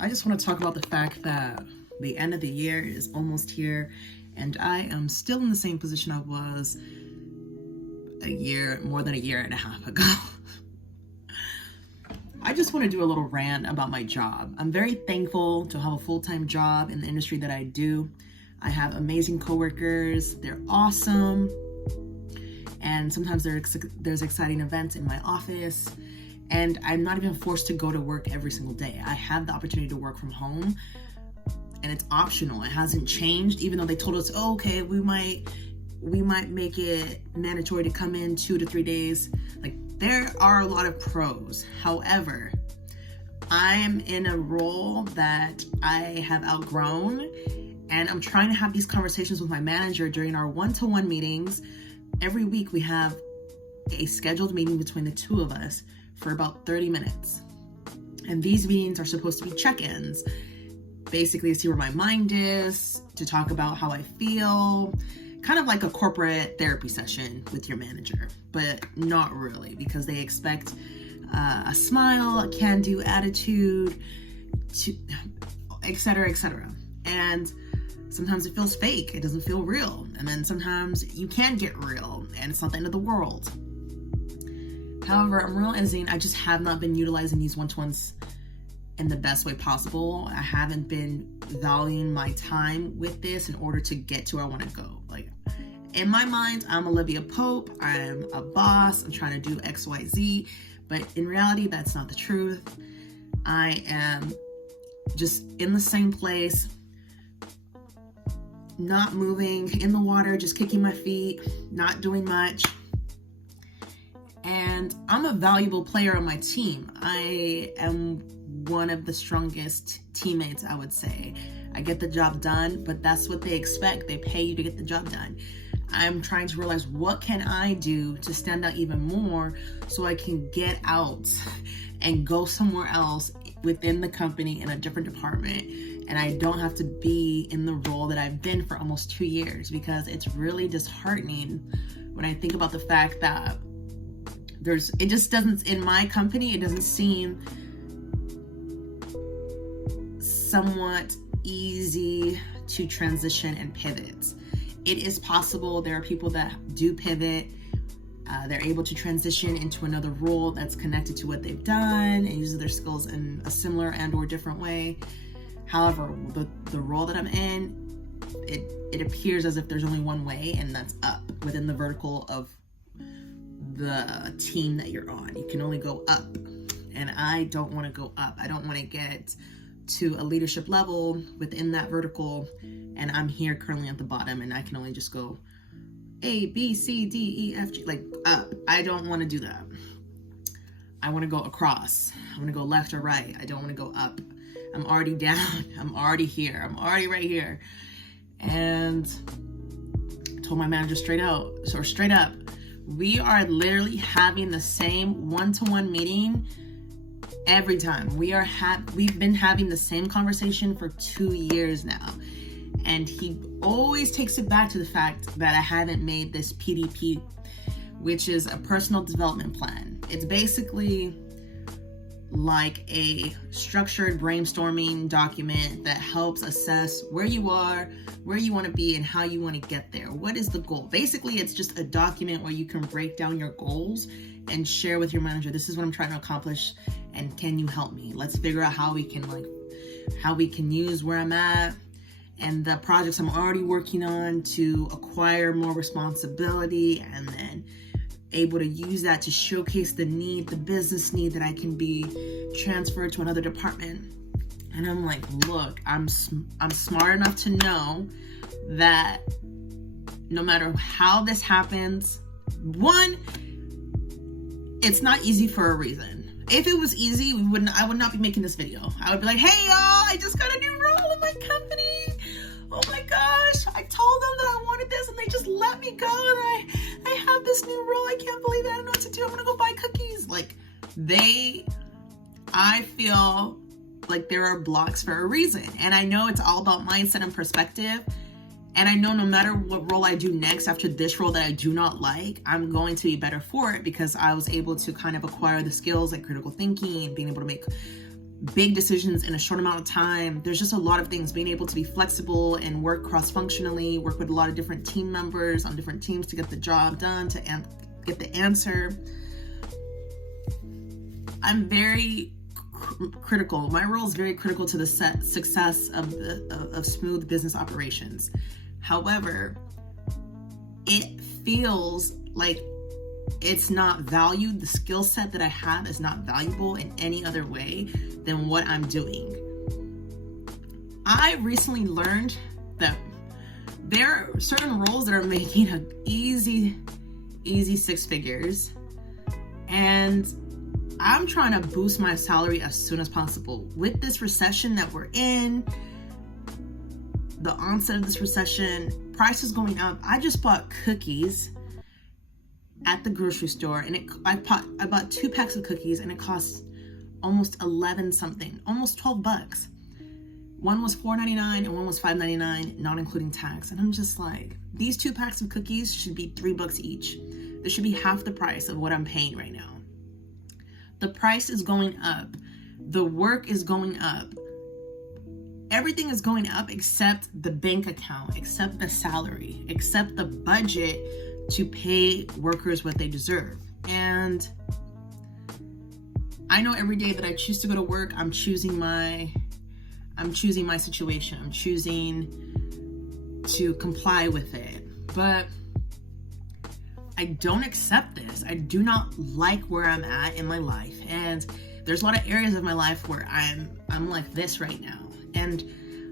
I just want to talk about the fact that the end of the year is almost here, and I am still in the same position I was more than a year and a half ago. I just want to do a little rant about my job. I'm very thankful to have a full-time job in the industry that I do. I have amazing coworkers. They're awesome. And sometimes there's exciting events in my office. And I'm not even forced to go to work every single day. I have the opportunity to work from home, and it's optional. It hasn't changed, even though they told us, oh, okay, we might make it mandatory to come in 2 to 3 days. Like, there are a lot of pros. However, I am in a role that I have outgrown, and I'm trying to have these conversations with my manager during our one-to-one meetings. Every week we have a scheduled meeting between the two of us for about 30 minutes. And these meetings are supposed to be check-ins, basically to see where my mind is, to talk about how I feel, kind of like a corporate therapy session with your manager, but not really, because they expect a smile, a can-do attitude, etc., etc. And sometimes it feels fake, it doesn't feel real. And then sometimes you can get real, and it's not the end of the world. However, I'm realizing I just have not been utilizing these one-to-ones in the best way possible. I haven't been valuing my time with this in order to get to where I want to go. Like, in my mind, I'm Olivia Pope. I'm a boss. I'm trying to do X, Y, Z. But in reality, that's not the truth. I am just in the same place, not moving, in the water, just kicking my feet, not doing much. And I'm a valuable player on my team. I am one of the strongest teammates, I would say. I get the job done, but that's what they expect. They pay you to get the job done. I'm trying to realize, what can I do to stand out even more so I can get out and go somewhere else within the company in a different department, and I don't have to be in the role that I've been for almost 2 years, because it's really disheartening when I think about the fact that it just doesn't, in my company, it doesn't seem somewhat easy to transition and pivot. It is possible. There are people that do pivot. They're able to transition into another role that's connected to what they've done and use their skills in a similar and or different way. However, the role that I'm in, it appears as if there's only one way, and that's up within the vertical of the team that you're on. You can only go up, and I don't want to go up. I don't want to get to a leadership level within that vertical, and I'm here currently at the bottom, and I can only just go A, B, C, D, E, F, G, like up. I don't want to do that. I want to go across. I want to go left or right. I don't want to go up. I'm already down. I'm already here. I'm already right here. And I told my manager straight up, we are literally having the same one-to-one meeting every time. We've been having the same conversation for 2 years now. And he always takes it back to the fact that I haven't made this PDP, which is a personal development plan. It's basically like a structured brainstorming document that helps assess where you are, where you want to be, and how you want to get there. What is the goal? Basically, it's just a document where you can break down your goals and share with your manager, this is what I'm trying to accomplish, and can you help me? Let's figure out how we can use where I'm at and the projects I'm already working on to acquire more responsibility, and then able to use that to showcase the business need that I can be transferred to another department. And I'm like, look, I'm smart enough to know that no matter how this happens, one, it's not easy for a reason. If it was easy, I would not be making this video. I would be like, hey y'all, I just got a new role in my company. Oh my gosh, I told them that I wanted this and they just let me go, and I have this new role. I can't believe it. I don't know what to do. I'm gonna go buy cookies. Like, I feel like there are blocks for a reason. And I know it's all about mindset and perspective. And I know no matter what role I do next after this role that I do not like, I'm going to be better for it, because I was able to kind of acquire the skills like critical thinking, being able to make big decisions in a short amount of time. There's just a lot of things. Being able to be flexible and work cross-functionally, work with a lot of different team members on different teams to get the job done, to get the answer. I'm very critical. My role is very critical to the success of smooth business operations. However, it feels like it's not valued. The skill set that I have is not valuable in any other way than what I'm doing. I recently learned that there are certain roles that are making an easy 6 figures, and I'm trying to boost my salary as soon as possible. With this recession that we're in, the onset of this recession, prices going up. I just bought cookies at the grocery store, and I bought 2 packs of cookies, and it cost almost 11 something, almost $12. One was $4.99 and one was $5.99, not including tax. And I'm just like, these 2 packs of cookies should be $3 each. This should be half the price of what I'm paying right now. The price is going up. The work is going up. Everything is going up except the bank account, except the salary, except the budget to pay workers what they deserve. And I know every day that I choose to go to work, I'm choosing my situation. I'm choosing to comply with it. But I don't accept this. I do not like where I'm at in my life. And there's a lot of areas of my life where I'm like this right now. And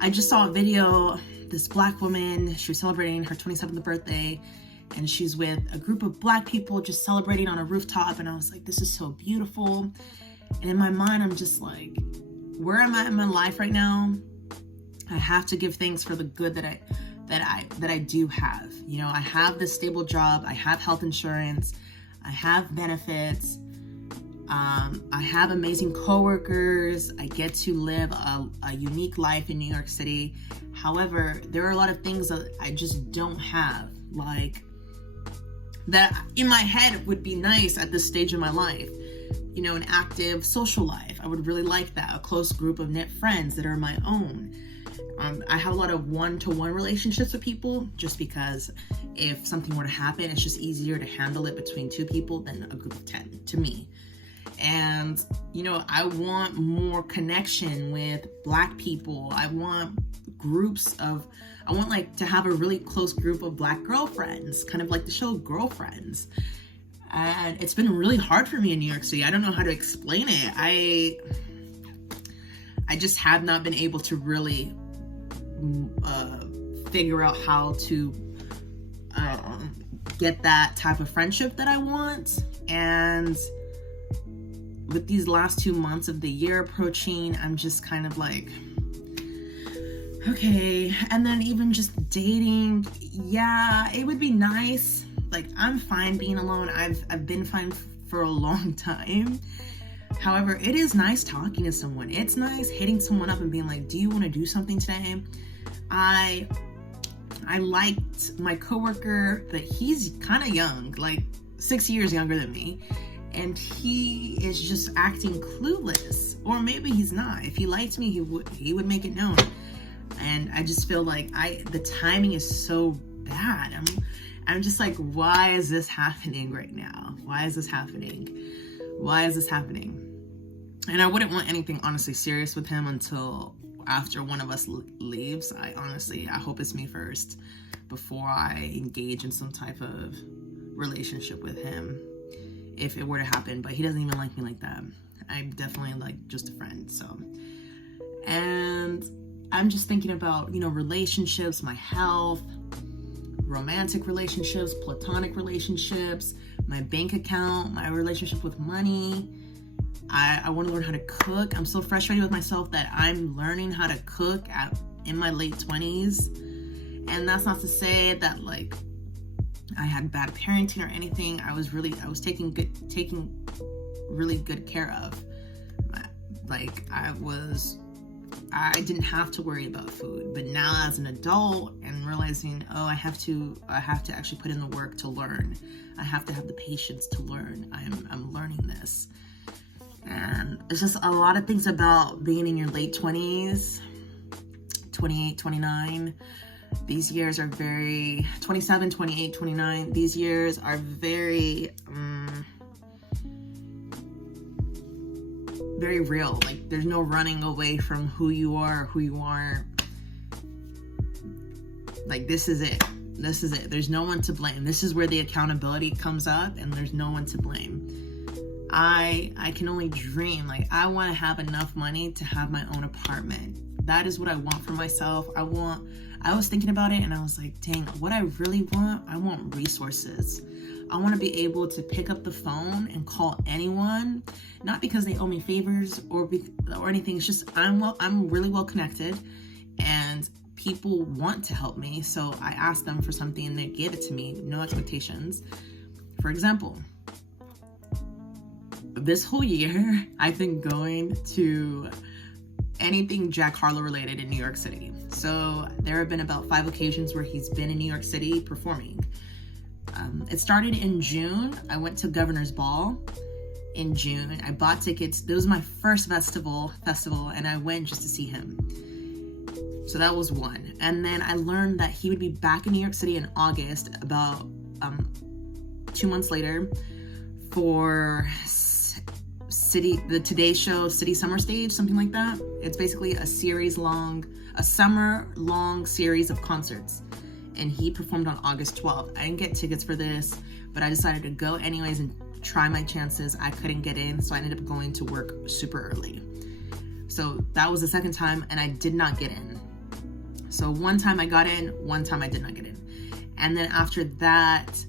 I just saw a video, this Black woman, she was celebrating her 27th birthday, and she's with a group of Black people just celebrating on a rooftop. And I was like, this is so beautiful. And in my mind, I'm just like, where I'm at in my life right now, I have to give thanks for the good that I do have. You know, I have this stable job, I have health insurance, I have benefits, I have amazing coworkers, I get to live a unique life in New York City. However, there are a lot of things that I just don't have, like that in my head would be nice at this stage of my life. You know, an active social life. I would really like that. A close group of knit friends that are my own. I have a lot of one-to-one relationships with people just because if something were to happen, it's just easier to handle it between 2 people than a group of 10 to me. And, you know, I want more connection with Black people. I want like to have a really close group of Black girlfriends, kind of like the show Girlfriends. And it's been really hard for me in New York City. I don't know how to explain it. I just have not been able to really figure out how to get that type of friendship that I want. And with these last 2 months of the year approaching, I'm just kind of like, okay. And then even just dating, yeah, it would be nice. Like, I'm fine being alone. I've been fine for a long time. However, it is nice talking to someone. It's nice hitting someone up and being like, do you want to do something today? I liked my coworker, but he's kind of young, like 6 years younger than me. And he is just acting clueless. Or maybe he's not. If he liked me, he would make it known. And I just feel like the timing is so bad. I'm just like, why is this happening right now? Why is this happening? Why is this happening? And I wouldn't want anything honestly serious with him until after one of us leaves. I hope it's me first before I engage in some type of relationship with him, if it were to happen. But he doesn't even like me like that. I'm definitely like just a friend. So, and I'm just thinking about, you know, relationships, my health, romantic relationships, platonic relationships, my bank account, my relationship with money. I want to learn how to cook. I'm so frustrated with myself that I'm learning how to cook in my late 20s. And that's not to say that like I had bad parenting or anything. I was taking really good care of. Like I didn't have to worry about food. But now as an adult and realizing, oh, I have to actually put in the work to learn. I have to have the patience to learn. I'm learning this. And it's just a lot of things about being in your late 20s, 28, 29. These years are very, 27, 28, 29. These years are very, very real. Like, there's no running away from who you are, who you aren't. Like, this is it. This is it. There's no one to blame. This is where the accountability comes up, and there's no one to blame. I can only dream. Like, I want to have enough money to have my own apartment. That is what I want for myself. I was thinking about it, and I was like, dang, what I really want, I want resources. I want to be able to pick up the phone and call anyone, not because they owe me favors or anything. It's just I'm really well connected, and people want to help me. So I asked them for something, and they gave it to me, no expectations. For example, this whole year, I've been going to anything Jack Harlow related in New York City. So there have been about 5 occasions where he's been in New York City performing. It started in June. I went to Governor's Ball in June. I bought tickets. It was my first festival, and I went just to see him. So that was one. And then I learned that he would be back in New York City in August, about 2 months later, for the Today Show City Summer Stage, something like that. It's basically a summer-long series of concerts. And he performed on August 12th. I didn't get tickets for this, but I decided to go anyways and try my chances. I couldn't get in, so I ended up going to work super early. So that was the second time, and I did not get in. So one time I got in, one time I did not get in. And then after that,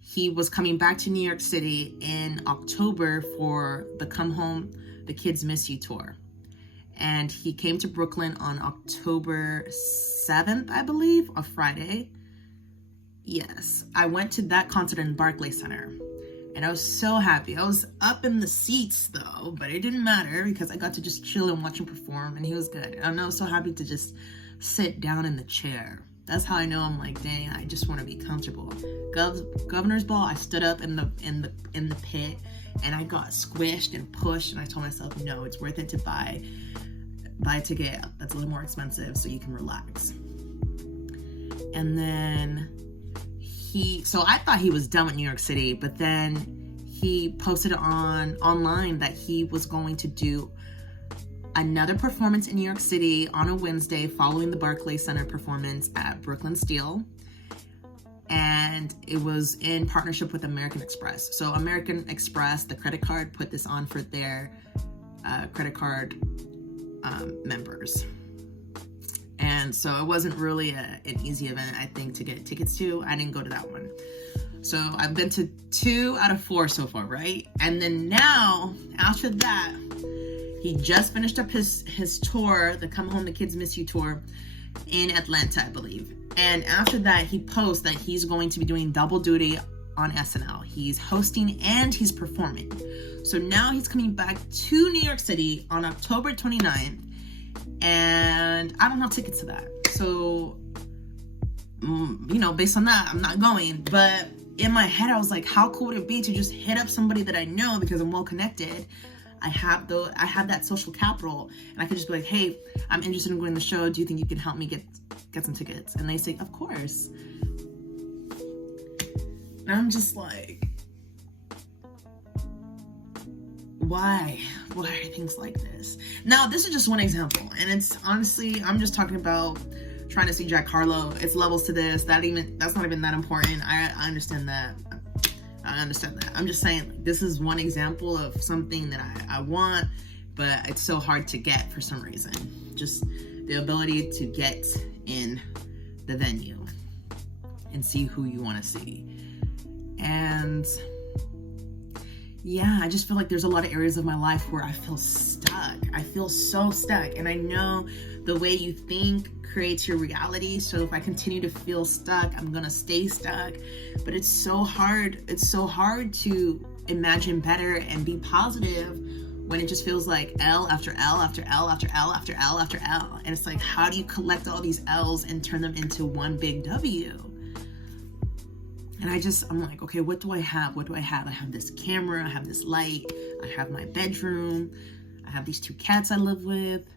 he was coming back to New York City in October for the Come Home, The Kids Miss You tour. And he came to Brooklyn on October 7th, I believe, a Friday. Yes, I went to that concert in Barclays Center, and I was so happy. I was up in the seats though, but it didn't matter because I got to just chill and watch him perform, and he was good. And I was so happy to just sit down in the chair. That's how I know I'm like, dang, I just want to be comfortable. Governor's Ball, I stood up in the pit, and I got squished and pushed, and I told myself, no, it's worth it to buy a ticket that's a little more expensive so you can relax. And then so I thought he was done with New York City, but then he posted online that he was going to do another performance in New York City on a Wednesday following the Barclays Center performance at Brooklyn Steel. And it was in partnership with American Express. So American Express, the credit card, put this on for their credit card members. And so it wasn't really an easy event, I think, to get tickets to. I didn't go to that one. So I've been to 2 out of 4 so far, right? And then now, after that, he just finished up his tour, the Come Home, The Kids Miss You tour in Atlanta, I believe. And after that, he posts that he's going to be doing double duty on SNL. He's hosting and he's performing. So now he's coming back to New York City on October 29th. And I don't have tickets to that. So, based on that, I'm not going. But in my head, I was like, how cool would it be to just hit up somebody that I know because I'm well connected. I have that social capital, and I could just be like, hey, I'm interested in going to the show. Do you think you can help me get some tickets? And they say, of course. And I'm just like, why are things like this? Now, this is just one example, and it's honestly, I'm just talking about trying to see Jack Harlow. It's levels to this. That's not even that important. I understand that. I'm just saying, like, this is one example of something that I want, but it's so hard to get for some reason. Just the ability to get in the venue and see who you want to see. And yeah, I just feel like there's a lot of areas of my life where I feel stuck. I feel so stuck. And I know the way you think creates your reality. So if I continue to feel stuck, I'm gonna stay stuck. But it's so hard. It's so hard to imagine better and be positive when it just feels like L after L after L after L after L after L. And it's like, how do you collect all these L's and turn them into one big W? And I'm like, okay, what do I have? What do I have? I have this camera, I have this light, I have my bedroom, I have these 2 cats I live with,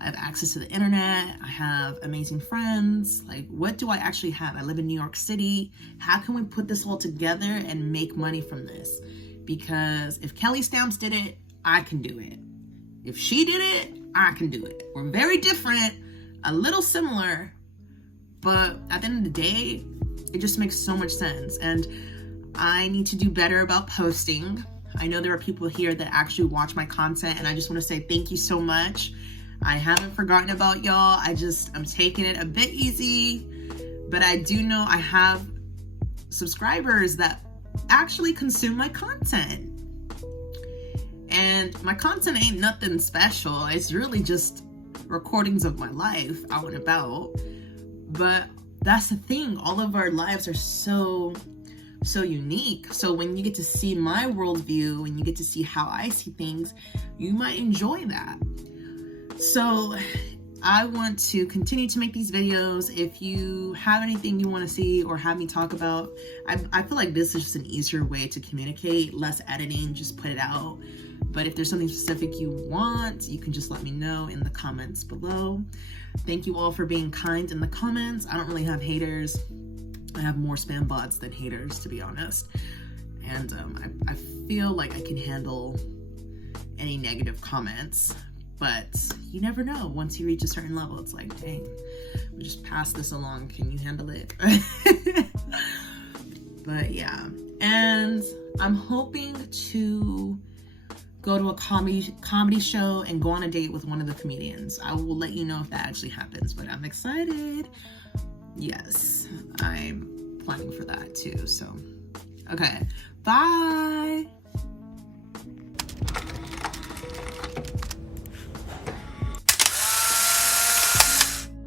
I have access to the internet, I have amazing friends. Like, what do I actually have? I live in New York City. How can we put this all together and make money from this? Because if Kelly Stamps did it, I can do it. If she did it, I can do it. We're very different, a little similar, but at the end of the day, it just makes so much sense. And I need to do better about posting. I know there are people here that actually watch my content, and I just want to say thank you so much. I haven't forgotten about y'all. I'm taking it a bit easy, but I do know I have subscribers that actually consume my content. And my content ain't nothing special. It's really just recordings of my life out and about. But that's the thing. All of our lives are so unique. So when you get to see my worldview and you get to see how I see things, you might enjoy that. So I want to continue to make these videos. If you have anything you want to see or have me talk about, I feel like this is just an easier way to communicate, less editing, just put it out. But if there's something specific you want, you can just let me know in the comments below. Thank you all for being kind in the comments. I don't really have haters. I have more spam bots than haters, to be honest. And I feel like I can handle any negative comments, but you never know. Once you reach a certain level, it's like, dang, we just pass this along. Can you handle it? But yeah, and I'm hoping to go to a comedy show and go on a date with one of the comedians. I will let you know if that actually happens, but I'm excited. Yes, I'm planning for that too. So, okay, bye.